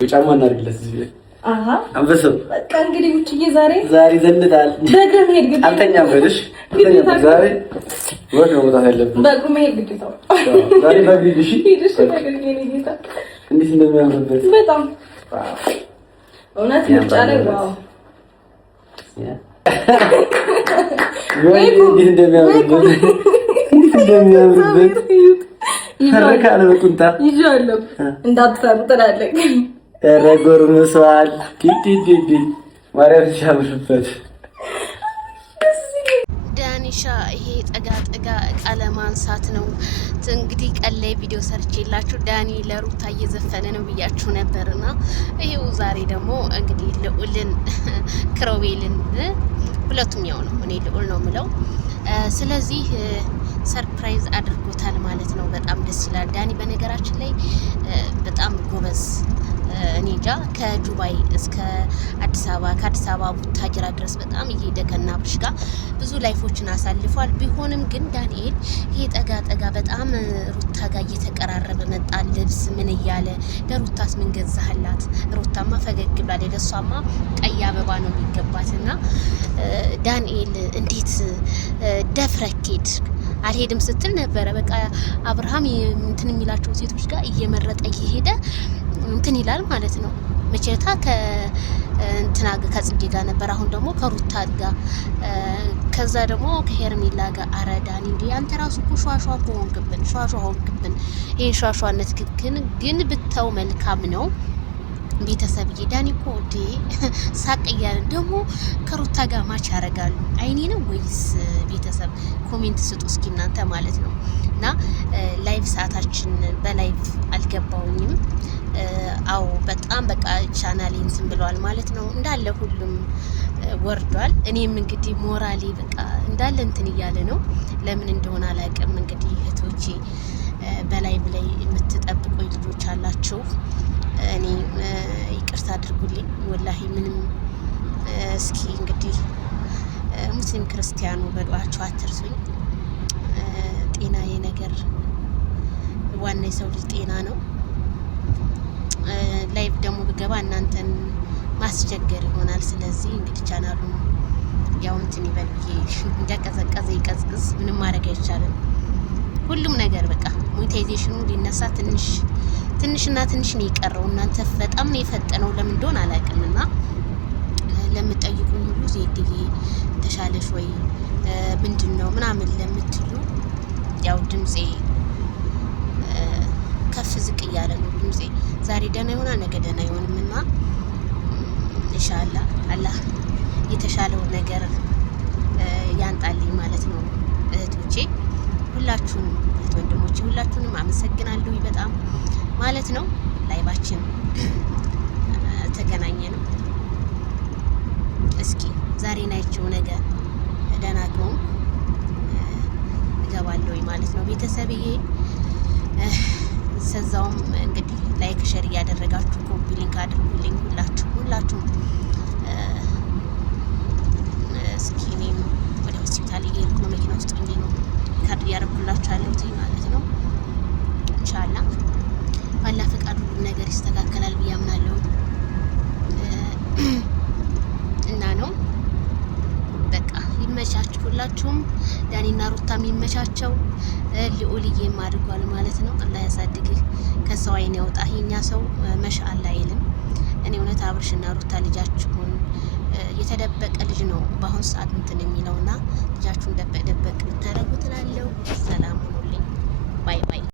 ጫማ እናድርግለት እዚህ ቤት። አሃ አንበሳው በቃ እንግዲህ ውጭዬ ዛሬ ዘንጣል። በእግር መሄድ ግዴታ አልተኛም ብለሽ ዛሬ ወደ መውጣት ያለብን በእግር መሄድ ግዴታ ዛሬ በእግር እሺ ሄድሽ በእግር ጌታ እንዴት እንደሚያምርበት በጣም እውነት ምርጫ ላይ ዋው እንዴት እንደሚያምርበት ፈረካለ በቁንጣ ይዣለሁ እንዳትፈሩ ትላለህ። ረጎር መስዋል ዲዲዲዲ ማርያም ሲያምርበት ዳኒሻ ይሄ ጠጋ እቃ ለማንሳት ነው። እንግዲህ ቀን ላይ ቪዲዮ ሰርቼላችሁ ዳኒ ለሩታ እየዘፈነ ነው ብያችሁ ነበርና ይሄው ዛሬ ደግሞ እንግዲህ ልዑልን ክሮቤልን ሁለቱም ያው ነው፣ እኔ ልዑል ነው ምለው። ስለዚህ ሰርፕራይዝ አድርጎታል ማለት ነው። በጣም ደስ ይላል። ዳኒ በነገራችን ላይ በጣም ጎበዝ። እኔ እንጃ ከዱባይ እስከ አዲስ አበባ ከአዲስ አበባ ቡታጅራ ድረስ በጣም እየሄደ ከናብሽ ጋር ብዙ ላይፎችን አሳልፏል። ቢሆንም ግን ዳንኤል ይሄ ጠጋ በጣም ሩታ ጋር እየተቀራረበ መጣ። ልብስ ምን እያለ ለሩታስ ምን ገዛህላት? ሩታማ ፈገግ ብላለች። ለሷማ ቀይ አበባ ነው የሚገባትና ዳንኤል እንዴት ደፍረኬድ አልሄድም ስትል ነበረ። በቃ አብርሃም እንትን የሚላቸው ሴቶች ጋር እየመረጠ እየሄደ እንትን ይላል ማለት ነው። መቼታ ከእንትና ከጽጌ ጋር ነበር፣ አሁን ደግሞ ከሩታ ጋር፣ ከዛ ደግሞ ከሄርሜላ ጋር። አረዳኒ እንዴ አንተ ራሱ እኮ ሿሿ ሆንክብን። ይሄ ሿሿነት ግን ብተው መልካም ነው። ቤተሰብዬ ዳኒ እኮ ዴ ሳቅ እያለ ደግሞ ከሩታ ጋር ማች ያደርጋሉ። አይኔ ነው ወይስ ቤተሰብ? ኮሜንት ስጡ እስኪ እናንተ ማለት ነው። እና ላይቭ ሰዓታችን በላይቭ አልገባውኝም። አዎ በጣም በቃ ቻናሌ እንትን ብለዋል ማለት ነው። እንዳለ ሁሉም ወርዷል። እኔም እንግዲህ ሞራሌ በቃ እንዳለ እንትን እያለ ነው። ለምን እንደሆነ አላውቅም። እንግዲህ እህቶቼ በላይቭ ላይ የምትጠብቁኝ ልጆች አላችሁ። እኔ ይቅርታ አድርጉልኝ ወላሂ ምንም። እስኪ እንግዲህ ሙስሊም ክርስቲያኑ በዱዓችሁ አትርሱኝ። ጤናዬ ነገር ዋና የሰው ልጅ ጤና ነው። ላይቭ ደግሞ ብገባ እናንተን ማስቸገር ይሆናል። ስለዚህ እንግዲህ ቻናሉን ያው እንትን ይበል ብዬ እንደቀዘቀዘ ይቀዝቅዝ፣ ምንም ማድረግ አይቻልም። ሁሉም ነገር በቃ ሞኔታይዜሽኑ ሊነሳ ትንሽና ትንሽ ነው የቀረው። እናንተ በጣም ነው የፈጠነው። ለምን እንደሆነ አላውቅምና ለምትጠይቁኝ ሁሉ ዜድዬ ተሻለሽ ወይ ምንድነው ምናምን ለምትሉ ያው ድምጼ ከፍ ዝቅ እያለ ነው። ድምጼ ዛሬ ደህና ይሆናል፣ ነገ ደህና አይሆንምና ኢንሻአላህ አላህ የተሻለው ነገር ያንጣልኝ ማለት ነው። እህቶቼ ሁላችሁንም ወንድሞቼ ሁላችሁንም አመሰግናለሁ በጣም ማለት ነው። ላይባችን ተገናኘ ነው። እስኪ ዛሬ ናቸው ነገ ደህና ከሆንኩ እገባለሁ ማለት ነው። ቤተሰብዬ ሰዛውም እንግዲህ ላይክ ሼር እያደረጋችሁ ኮፒ ሊንክ አድርጉልኝ ሁላችሁም። እስኪ እኔም ወደ ሆስፒታል እየሄድኩ ነው። መኪና ውስጥ እንዴ ነው ካርድ እያደረኩላችሁ ያለሁት ማለት ነው። ኢንሻአላህ ባላ ፈቃድ ሁሉም ነገር ይስተካከላል ብዬ አምናለሁ እና ነው በቃ ይመቻችሁ። ሁላችሁም ዳኒና ሩታም ይመቻቸው። ልዑልዬም አድርጓል ማለት ነው። አላህ ያሳድግህ፣ ከሰው አይን ያውጣ። የኛ ሰው መሻአላ አይልም። እኔ እውነት አብርሽና ሩታ ልጃችሁን የተደበቀ ልጅ ነው በአሁን ሰዓት እንትን የሚለውና ልጃችሁን ደበቅ ብታረጉ